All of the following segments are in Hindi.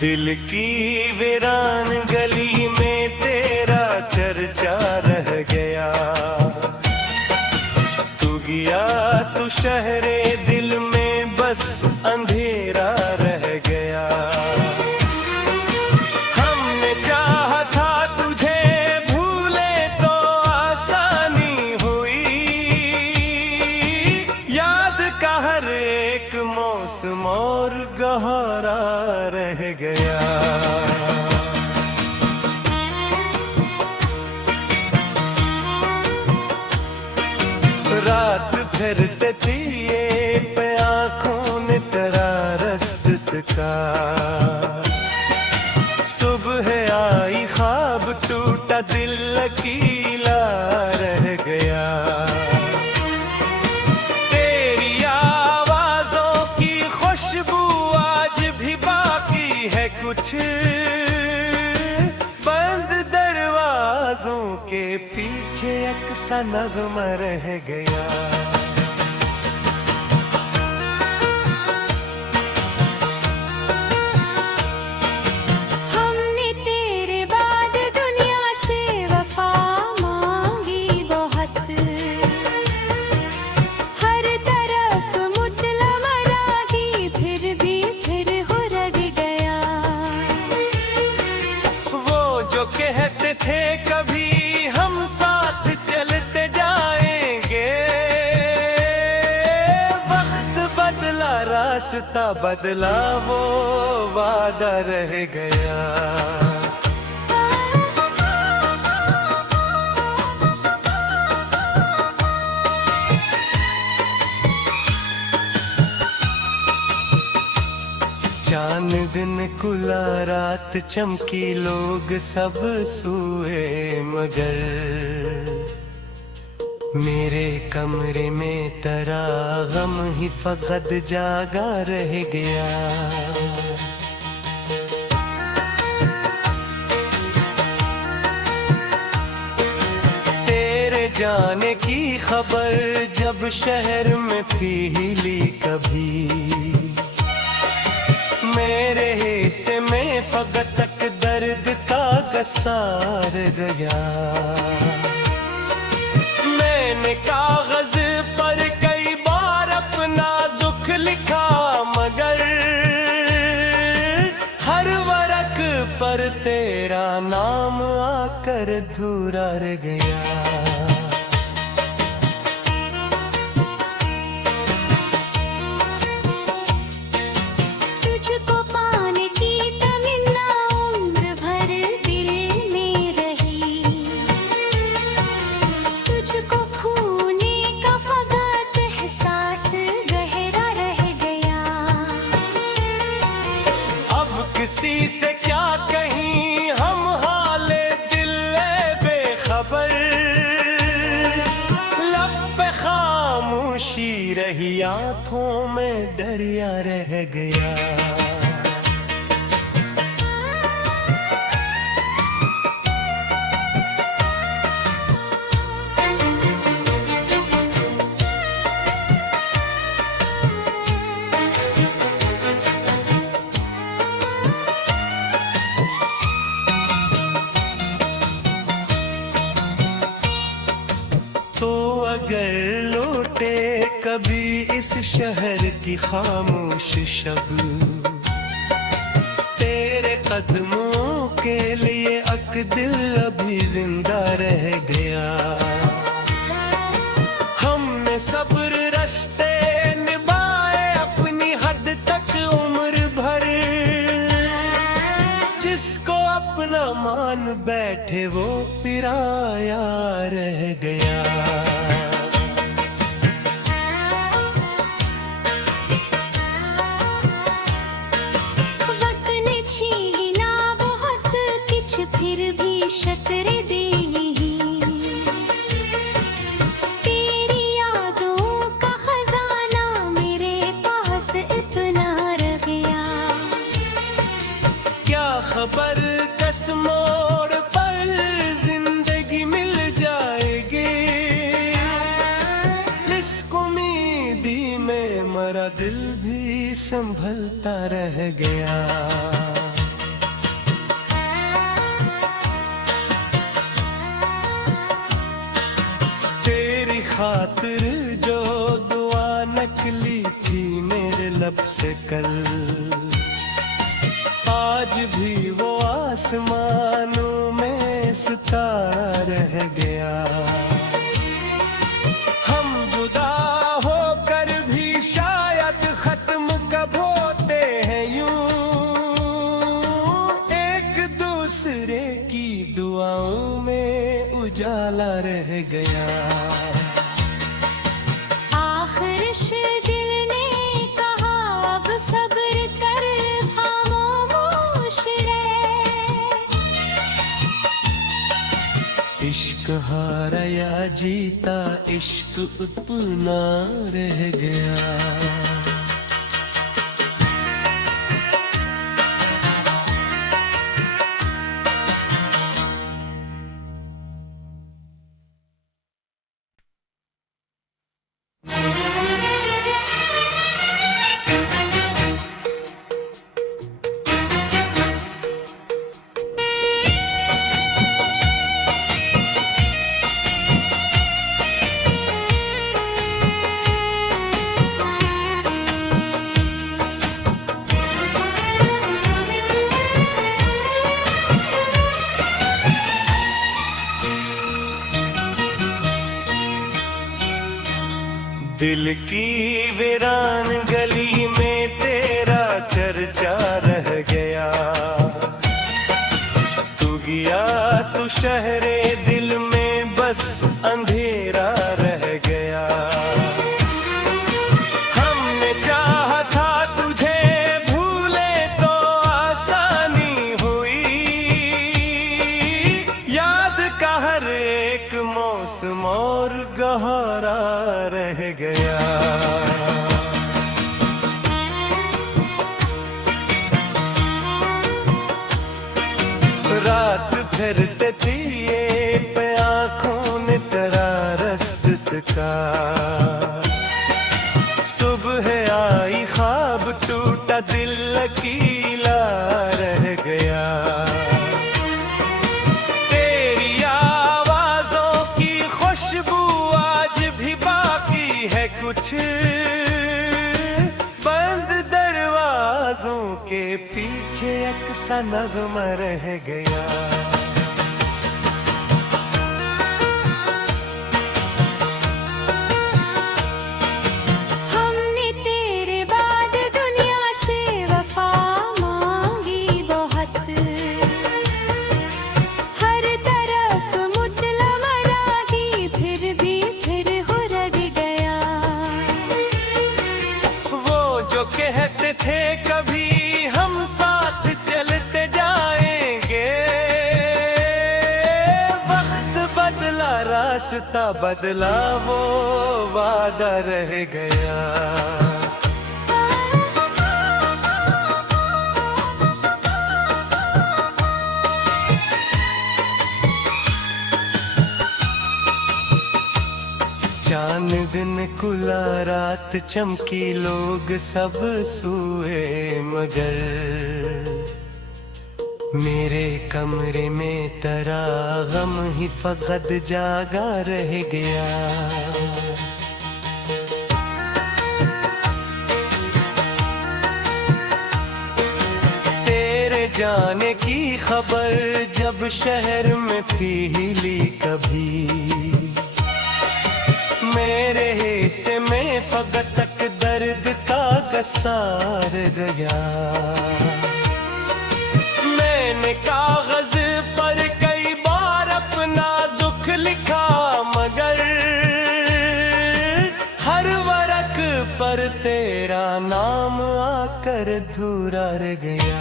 दिल की वीरान गली में तेरा चर्चा रह गया। तू गया तू शहरे दिल में बस अंधेरा रह गया। हमने चाहा था तुझे भूले तो आसानी हुई। याद का हर एक मौसम और गहरा रह गया। रात फिरते दिए पे आंखों ने तेरा रस्त का। सुबह आई ख्वाब टूटा दिल अकेला रह गया। तेरी आवाजों की खुशबू आज भी बाकी है कुछ। बंद दरवाजों के पीछे अक्सा नगमा रह गया। हमने तेरे बाद दुनिया से वफा मांगी बहुत। हर तरफ मुतला मरागी फिर भी फिर हो रग गया। वो जो कहते थे कभी हम साथ चलते जाएंगे। वक्त बदला रास्ता बदला वो वादा रह गया। चांद दिन खुला रात चमकी लोग सब सोए मगर मेरे कमरे में तेरा गम ही फकत जागा रह गया। तेरे जाने की खबर जब शहर में फैली कभी। मेरे हिस्से में फकत तक दर्द का गसार गया। मैंने कागज पर कई बार अपना दुख लिखा मगर हर वरक पर तेरा नाम आकर अधूरा रह गया। तुझको पाने की तमन्ना उम्र भर दिल में रही। तुझको खोने का फकत एहसास गहरा रह गया। अब किसी से क्या कहीं हम हाले दिल बेखबर। लब पे खामोशी रही आंखों में दरिया रह गया। तो अगर लौटे कभी इस शहर की खामोश शब। तेरे कदमों के लिए अक दिल अभी जिंदा रह गया। हमने सब्र रास्ते निभाए अपनी हद तक उम्र भर। जिसको अपना मान बैठे वो पिराया रह गया। वक्त ने छीना बहुत किछ फिर भी शतर दे। तेरी यादों का खजाना मेरे पास इतना रह गया। क्या खबर कस मोड़ पर जिंदगी मिल जाएगी। इस उम्मीदी में मरा दिल भी संभलता रह गया। लब से कल। आज भी वो आसमानों में सितारा रह गया। हम जुदा होकर भी शायद खत्म कब होते हैं यूं, एक दूसरे की दुआओं में उजाला रह गया। आखिर दिल ने कहा अब सब्र कर खामोश रह। इश्क हारा या जीता इश्क अपना रह गया। दिल की वीरान गली में तेरा चर्चा रह गया। तू गया तू शहरे दिल में बस अंधेरा रह गया। हमने चाहा था तुझे भूले तो आसानी हुई, याद का हर एक मौसम और गहरा रह गया। रात फिरते दिए पे आंखों ने तेरा रस्त का। सुबह आई ख्वाब टूटा दिल अकेला रह गया। तेरी आवाजों की खुशबू आज भी बाकी है कुछ, बंद दरवाजों के पीछे अक्सा नगमा रह गया। हमने तेरे बाद दुनिया से वफा मांगी बहुत, हर तरफ मुतलम राही फिर भी फिर हो रह गया। वो जो कहते थे कभी हम साथ चलते जाएंगे, वक्त बदला रास्ता बदला वो वादा रह गया। चांद दिन खुला रात चमकी लोग सब सोए मगर मेरे कमरे में तेरा गम ही फकत जागा रह गया। तेरे जाने की खबर जब शहर में फैली कभी, मेरे हिस्से में फकत तक दर्द का कसार गया। मैंने कागज पर कई बार अपना दुख लिखा मगर हर वरक पर तेरा नाम आकर अधूरा रह गया।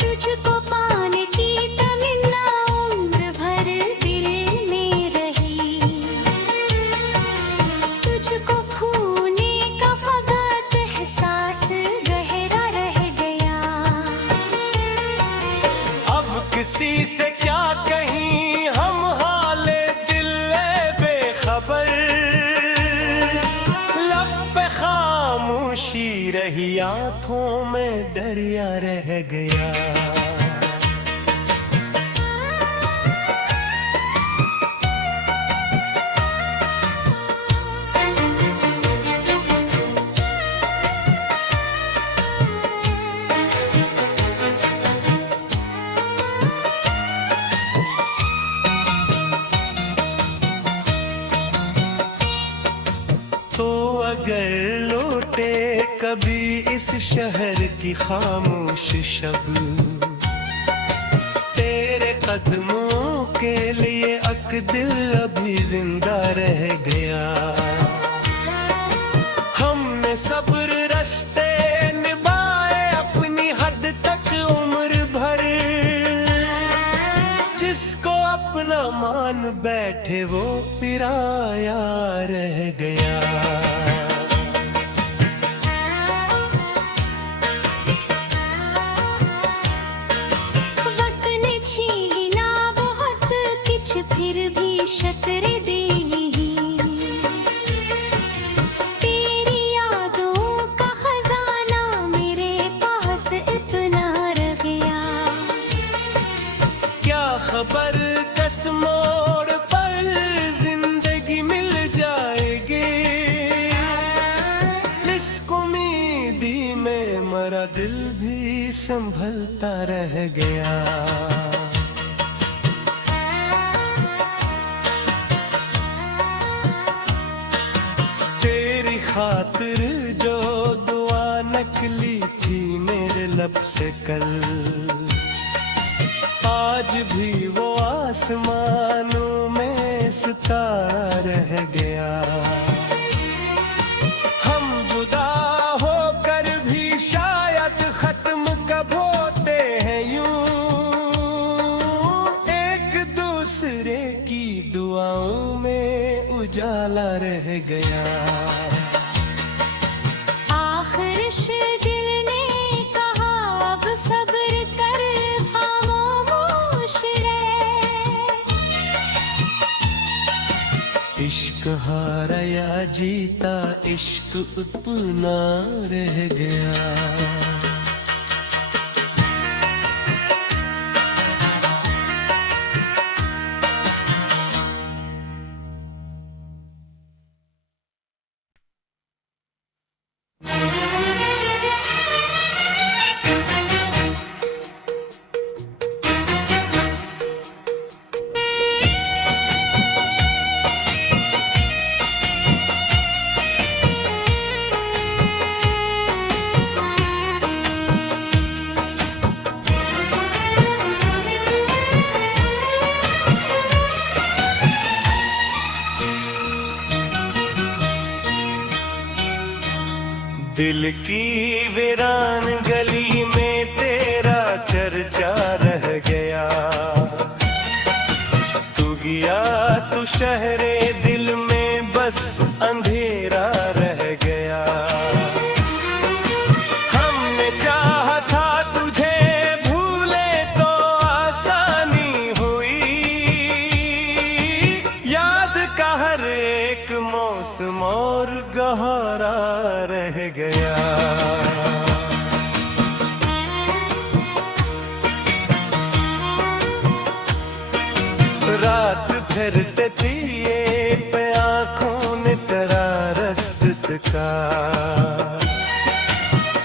तुझको पाने की तमन्ना उम्र भर दिल में रही, तुझको खोने का फकत एहसास गहरा रह गया। अब किसी से क्या कहीं हम हाले दिल बेखबर, लब पे खामोशी रही आंखों में दरिया रह गया। कभी इस शहर की खामोश शब, तेरे कदमों के लिए अक दिल अभी जिंदा रह गया। हमने सब्र रस्ते निभाए अपनी हद तक उम्र भर, जिसको अपना मान बैठे वो पिराया रह गया। छीना बहुत किछ फिर भी शतरे दे तेरी यादों का खजाना मेरे पास इतना रह गया। क्या खबर कस मोड़ पर जिंदगी मिल जाएगी, इस उम्मीदी में मरा दिल भी संभलता रह गया। खातिर जो दुआ निकली थी मेरे लब से कल, आज भी वो आसमानों में सितारा रह गया। हम जुदा होकर भी शायद खत्म कब होते हैं यूं, एक दूसरे की दुआओं में उजाला रह गया। दिल ने कहा अब सब्र कर खामोश रह, इश्क हारा या जीता इश्क अपना रह गया। दिल की वीरान गली में तेरा चर्चा रह गया। तू गया तू शहरे दिल में बस अंधेरा रह गया। हमने चाहा था तुझे भूले तो आसानी हुई, याद का हर एक मौसम और गहरा रह गया। रात फिरते दिए पे आंखों ने तेरा रस्त का,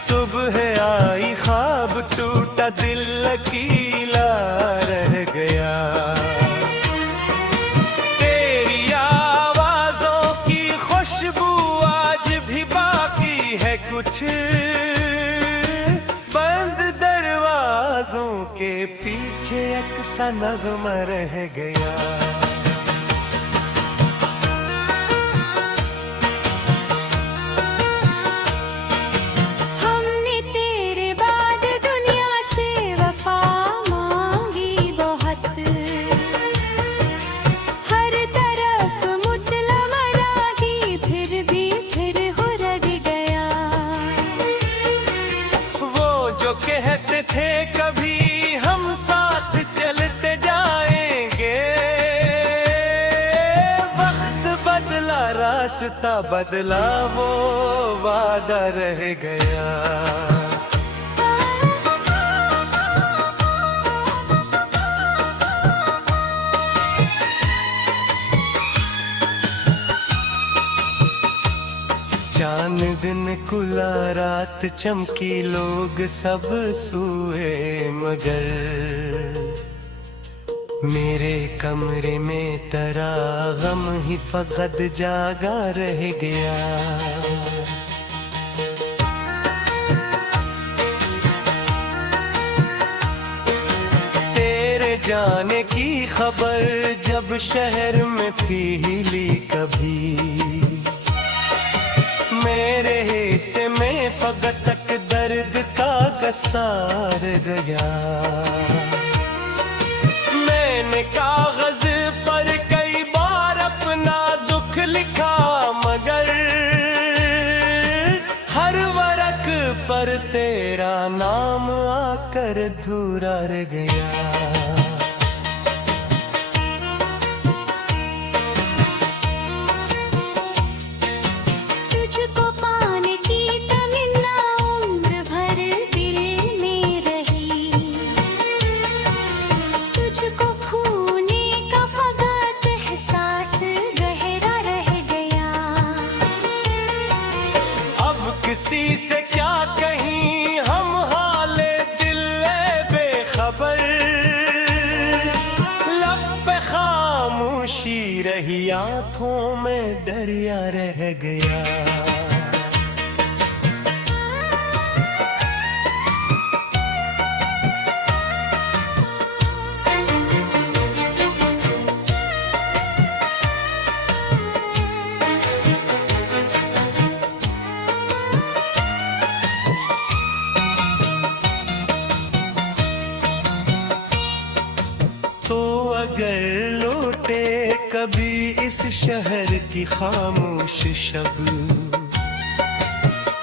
सुबह आई ख्वाब टूटा दिल लकीला रह गया। तेरी आवाजों की खुशबू आज भी बाकी है कुछ, बंद दरवाजों के पीछे अक्सा नगमा रह गया। हमने तेरे बाद दुनिया से वफा मांगी बहुत, हर तरफ मुतला मराही फिर भी फिर हो रह गया। वो जो कहते थे कभी हम साथ चलते जाएंगे, वक्त बदला रास्ता बदला वो वादा रह गया। चांद दिन खुला रात चमकी लोग सब सोए मगर मेरे कमरे में तेरा गम ही फकत जागा रह गया। जाने की खबर जब शहर में पी ली कभी, मेरे हिस्से में फकत तक दर्द का कसार गया। मैंने कागज पर कई बार अपना दुख लिखा, मगर हर वरक पर तेरा नाम आकर अधूरा रह गया। तुझको पाने की तमन्ना उम्र भर दिल में रही, तुझको खोने का फकत एहसास गहरा रह गया। अब किसी से क्या कहीं हम हाले दिल बेखबर, लब पे खामोशी रही, आंखों में दरिया रह गया। तो अगर लौटे कभी इस शहर की खामोश शब,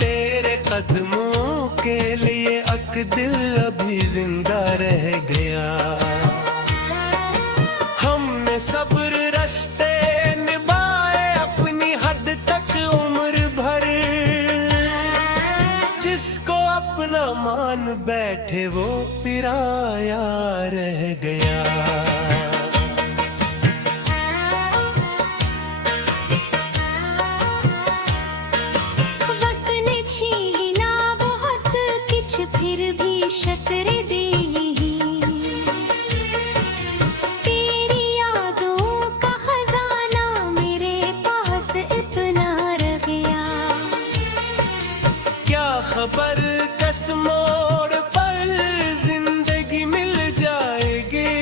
तेरे कदमों के लिए अक दिल अभी जिंदा रह गया। हमने सब्र रस्ते निभाए अपनी हद तक उम्र भर, जिसको अपना मान बैठे वो पिराया रह गया। वक्त ने छीना बहुत किछ फिर भी शतरे दे, तेरी यादों का खजाना मेरे पास इतना रह गया। क्या खबर कस मोड़ पर जिंदगी मिल जाएगी,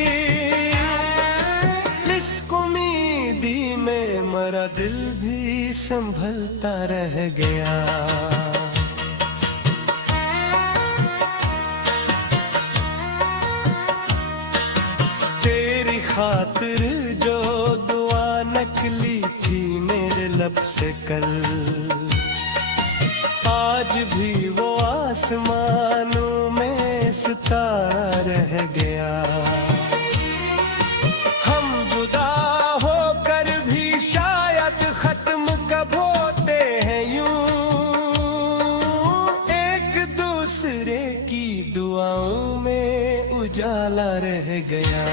इस उम्मीदी में मरा दिल भी संभलता रह गया। तेरी खातिर जो दुआ निकली थी मेरे लब से कल, आज भी वो आसमानों में सितारा रह गया। हम जुदा होकर भी शायद खत्म कब होते हैं यूं, एक दूसरे की दुआओं में उजाला रह गया।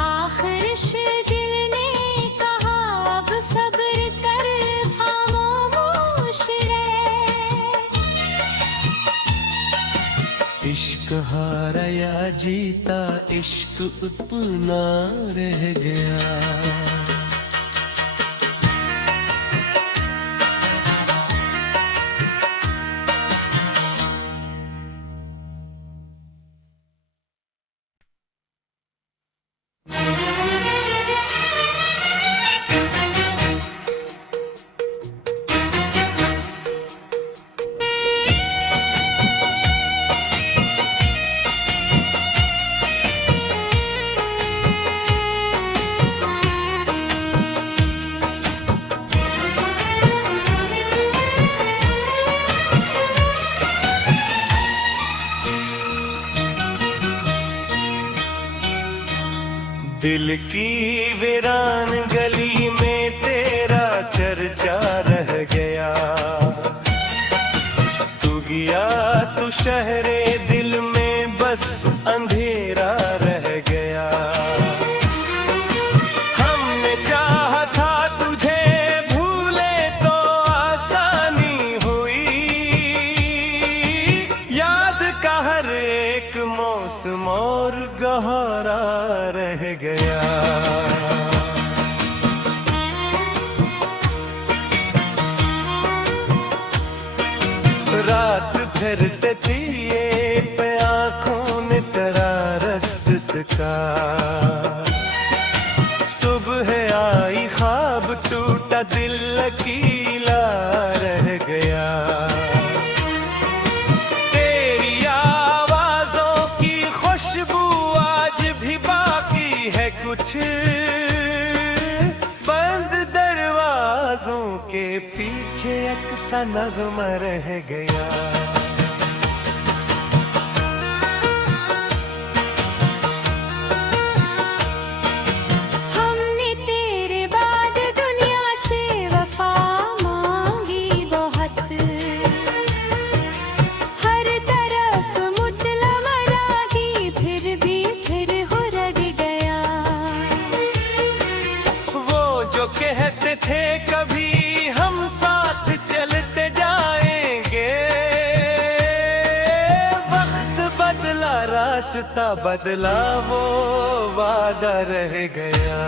आखिर दिल ने कहा अब सब्र कर, खामोश रह। इश्क हारा या जीता, इश्क अपना रह गया। दिल की वीरान गली में तेरा चर्चा रह गया। तू गया तू शहरे दिल में बस अंधेरा रह गया। हमने चाहा था तुझे भूले तो आसानी हुई, याद का हर एक मौसम और गहरा रह गया। रात फिरते दिए पे आंखों ने तरार का। सुबह आई ख्वाब टूटा दिल लकीला रह गया। तेरी आवाजों की खुशबू आज भी बाकी है कुछ, बंद दरवाजों के पीछे एक सा नगमा रह गया। कहते थे कभी हम साथ चलते जाएंगे, वक्त बदला रास्ता बदला वो वादा रह गया।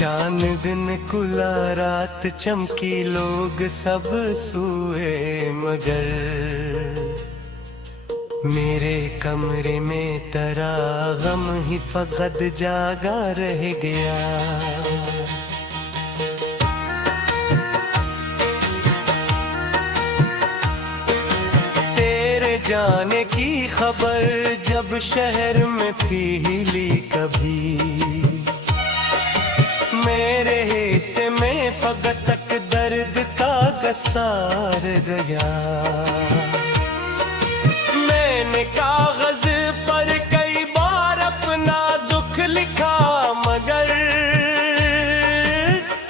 चांद दिन खुला रात चमकी लोग सब सोए मगर मेरे कमरे में तेरा गम ही फकत जागा रह गया। तेरे जाने की खबर जब शहर में फैली कभी, मेरे हिस्से में फकत तक दर्द का कसार गया। मैंने कागज पर कई बार अपना दुख लिखा मगर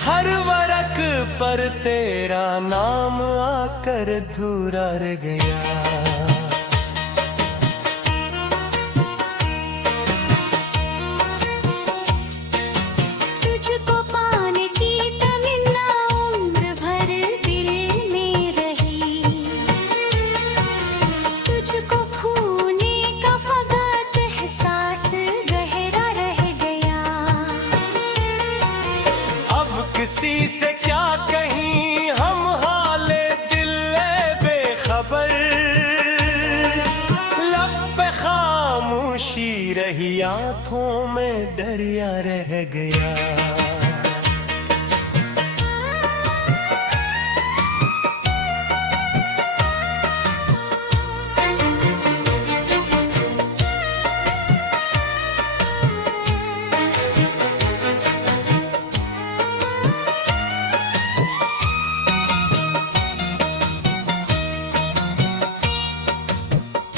हर वरक पर तेरा नाम आकर अधूरा रह गया। किसी से क्या कहीं हम हाले दिल बेखबर, लब पे खामोशी रही आंखों में दरिया रह गया।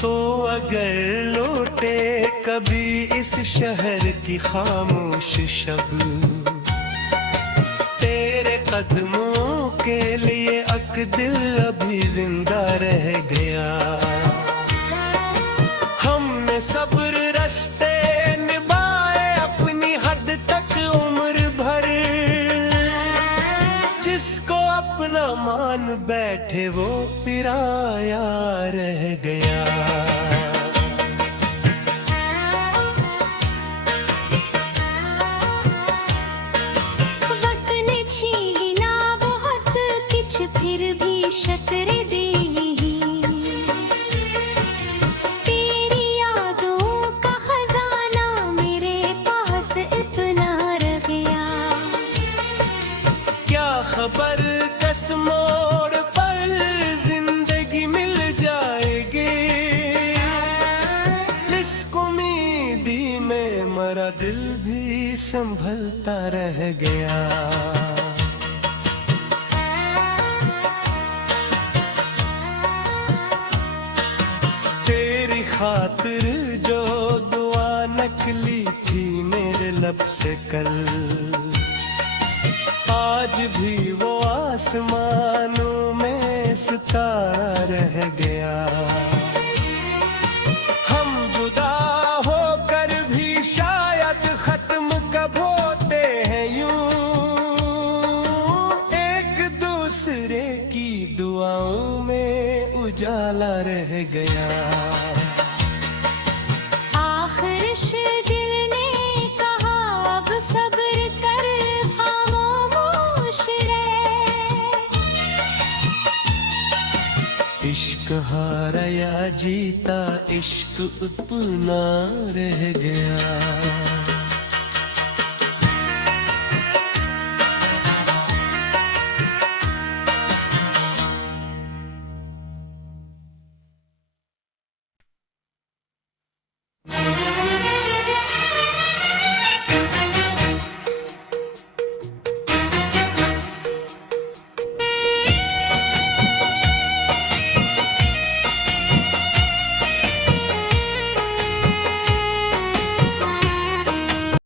तो अगर लौटे कभी इस शहर की खामोश शब, तेरे कदमों के लिए अक दिल अभी जिंदा रह गया। हमने सब्र रास्ते निभाए अपनी हद तक उम्र भर, जिसको अपना मान बैठे वो पिराया रह गया। वक्त ने छीना बहुत कुछ फिर भी शकरे दे तेरी यादों का खजाना मेरे पास इतना रह गया। क्या खबर कस मोड़ पर जिंदगी मिल जाएगी, इस उम्मीदी में मरा दिल भी संभलता रह गया। तेरी खातिर जो दुआ निकली थी मेरे लब से कल, आज भी वो आसमानों में सितारा रह गया। हम जुदा होकर भी शायद खत्म कब होते हैं यूं, एक दूसरे की दुआओं में उजाला रह गया। आखिर दिल ने कहा अब सब्र कर इश्क हारा या जीता इश्क अपना रह गया।